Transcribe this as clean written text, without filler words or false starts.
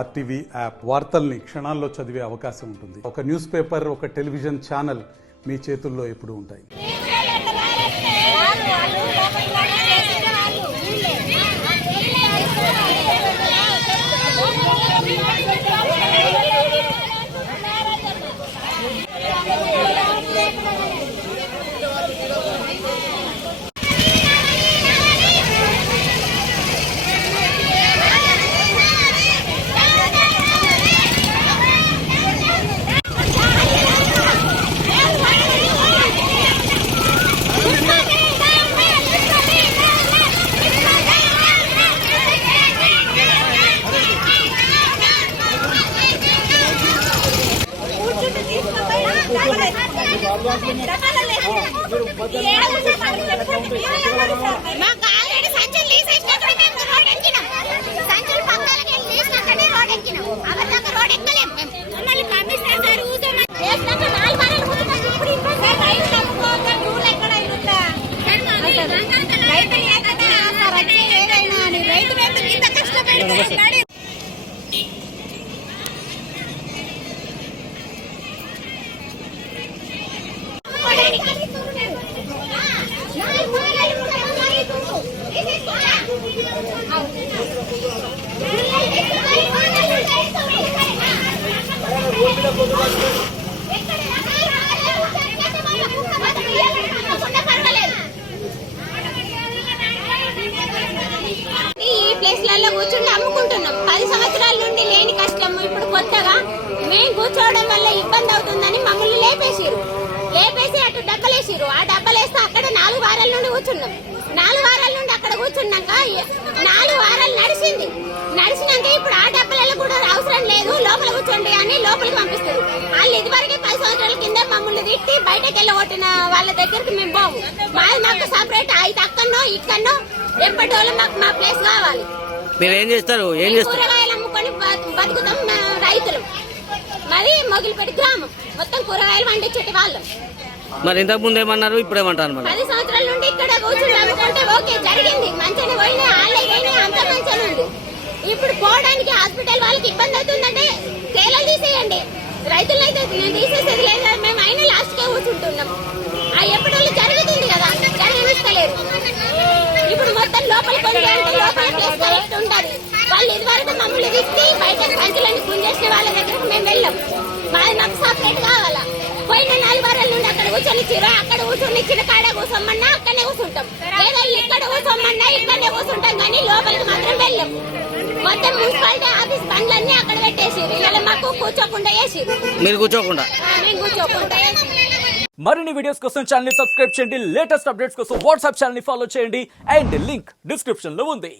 RTV app వార్తల్ని క్షణాల్లో చదివే అవకాశం ఉంటుంది. ఒక న్యూస్ పేపర్, ఒక టెలివిజన్ ఛానల్ మీ చేతుల్లో ఎప్పుడూ ఉంటాయి. ఈ ప్లేస్లలో కూర్చుంటే అమ్ముకుంటున్నాం. 10 సంవత్సరాల నుండి లేని కష్టం ఇప్పుడు కొత్తగా మేము కూర్చోవడం వల్ల ఇబ్బంది అవుతుందని మమ్మల్ని లేపేసి అటు డబ్బలేసిరు. ఆ డబ్బలేస్తే అక్కడ 4 వారాల నుండి కూర్చున్నాం. 4 వారాల నుండి అక్కడ కూర్చున్నాక 4 వారాలు నడిచినాక ఇప్పుడు ఆ డబ్బలలో కూడా అవసరం లేదు, లోపల కూర్చోండి అని లోపలికి పంపిస్తారు. వాళ్ళు ఇదివరకే 10 సంవత్సరాల కింద మమ్మల్ని తిట్టి బయటకు వెళ్ళగొట్టిన వాళ్ళ దగ్గరికి మేము పోము. మాకు సపరేట్ అయితే అక్కడనో ఇక్కడనో ఎప్పటి వాళ్ళు మా ప్లేస్ కావాలి. మీరు ఏం చేస్తారు? కూరగాయలు అమ్ముకొని బతుకుతాం రైతులు. మరి మొగిలిపేట గ్రామం మొత్తం కూరగాయలు పండించేటి వాళ్ళం. మరి ఇంతకు ముందు ఏమన్నారు, ఇప్పుడు ఏమంటారు? 10 సంవత్సరాల నుండి ఇక్కడ కూర్చుని అమ్ముకుంటే ఓకే జరిగింది, మంచిగా పోయినా ఆన్లైన్ అంత మంచిగా ఉంది. ఇప్పుడు పోవడానికి హాస్పిటల్ వాళ్ళకి ఇబ్బంది అవుతుందంటే కేరళ తీసేయండి, రైతులు అయితే తీసేసేది లేదు. మేము అయినా లాస్ట్ కే కూర్చుంటున్నాం. ఆ ఎప్పటి వాళ్ళు జరుగుతుంది కదా, జరగనిస్తలేరు. ఇప్పుడు మొత్తం లోపలికి లోపల ప్లేస్ కరెక్ట్ ఉంటది. వాళ్ళు ఇదివరకు మమ్మల్ని తిట్టి బయట సంచులని గుంజేసిన వాళ్ళ దగ్గరకు మేము వెళ్ళాం. మాకు సపరేట్ కావాలా. పోయిన 4 వారాల నుండి అక్కడ కూర్చొనిచ్చిరు. అక్కడ కూర్చొనిచ్చిన కాడ కూర్చోమన్నా అక్కడనే కూర్చుంటాం, లేదా ఇక్కడ కూర్చోమన్నా ఇక్కడనే కూర్చుంటాం, కానీ లోపలికి మాత్రం వెళ్ళాం. మొత్తం మున్సిపాలిటీ ఆఫీస్ బండ్లన్నీ అక్కడ పెట్టేసిరు. ఇలా మాకు కూర్చోకుండా వేసిరు. మీరు కూర్చోకుండా మేము కూర్చోకుండా. మరిన్ని వీడియోస్ కోసం ఛానల్ ని సబ్స్క్రైబ్ చేయండి. లేటెస్ట్ అప్డేట్స్ కోసం వాట్సాప్ ఛానల్ ని ఫాలో చేయండి. అండ్ లింక్ డిస్క్రిప్షన్ లో ఉంది.